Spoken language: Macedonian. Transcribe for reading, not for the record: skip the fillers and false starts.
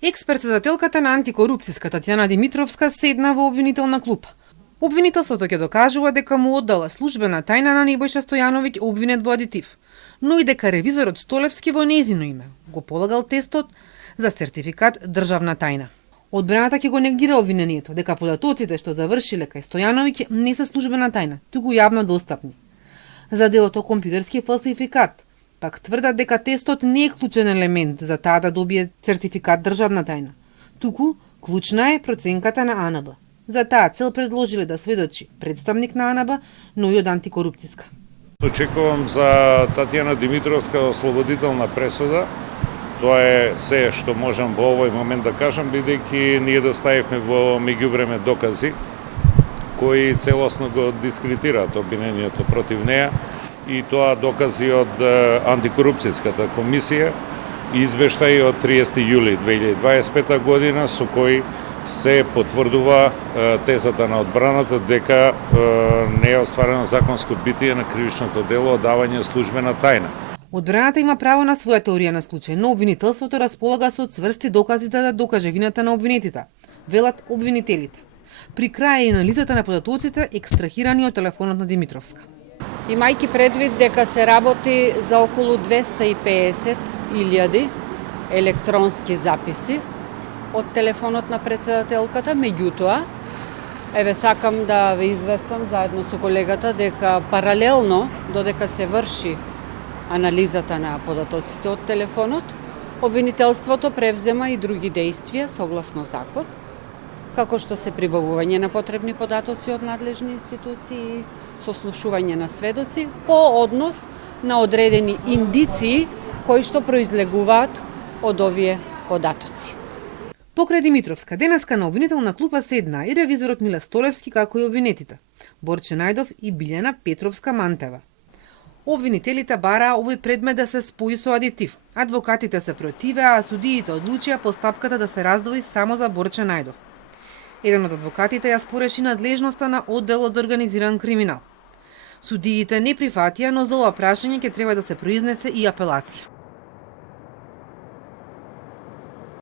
Експерт-председателката на антикорупцијска Татјана Димитровска седна во обвинителна клупа. Обвинителството ќе докажува дека му оддала службена тајна на Небојша Стојановиќ обвинет во адитив, но и дека ревизорот Столевски во нејзино име го полагал тестот за сертификат државна тајна. Одбраната ќе го негира обвинението дека податоците што завршиле кај Стојановиќ не се службена тајна, туку јавно достапни. За делото компјутерски фалсификат пак тврдат дека тестот не е клучен елемент за таа да добие сертификат државна тајна, туку клучна е проценката на АНБ. За таа цел предложиле да сведочи представник на АНБ, но и од антикорупцијска. Очекувам за Татјана Димитровска ослободителна пресуда. Тоа е се што можам во овој момент да кажам, бидејќи ние доставивме во меѓувреме докази кои целосно го дискредитираат обвинението против неа, и тоа докази од антикорупцијската комисија, извештај од 30 јули 2025 година со кој се потврдува тезата на одбраната дека не е остварено законско битие на кривичното дело одавање службена тајна. Одбраната има право на своја теорија на случај, но обвинителството располага со цврсти докази да докаже вината на обвинетите, велат обвинителите. При крај е анализата на податоците екстрахирани од телефонот на Димитровска. Имајќи предвид дека се работи за околу 250.000 електронски записи од телефонот на председателката, меѓутоа, сакам да ве известам заедно со колегата дека паралелно додека се врши анализата на податоците од телефонот, обвинителството превзема и други дејствија согласно закон, како што се прибавување на потребни податоци од надлежни институции, сослушување на сведоци по однос на одредени индиции кои што произлегуваат од овие податоци. Покрај Димитровска, денеска на обвинителна клупа седна и ревизорот Миле Столевски, како и обвинетите Борче Најдов и Билјана Петровска-Мантева. Обвинителите бараа овој предмет да се спои со адитив. Адвокатите се противеа, а судиите одлучија постапката да се раздвои само за Борче Најдов. Еден од адвокатите ја спореши надлежноста на одделот за организиран криминал. Судиите не прифатија, но за ова прашање ќе треба да се произнесе и апелација.